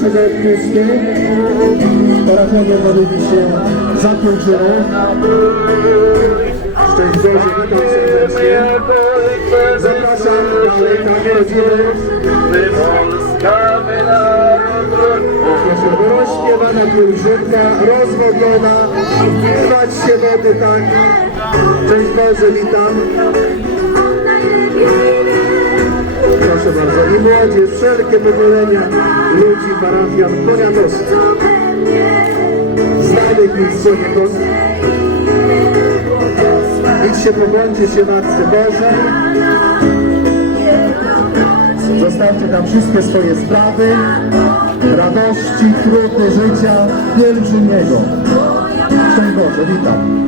Proszę do odpustki. Parafonie modlili się zakończyło. Szczęść Boże, witam serdecznie. Zapraszam dalej tam rodziny. Rozśpiewana pielgrzymka, rozwodniona, wpływać się wody tak. Szczęść Boże, witam. Proszę bardzo, i młodzież, wszelkie pokolenia ludzi, parafian, poniatowskich. Znanych miejsc poniekąd. Idźcie, pobądźcie się Matce Bożej. Zostawcie tam wszystkie swoje sprawy, radości, trudy życia pielgrzymiego. Szczęść Boże, witam.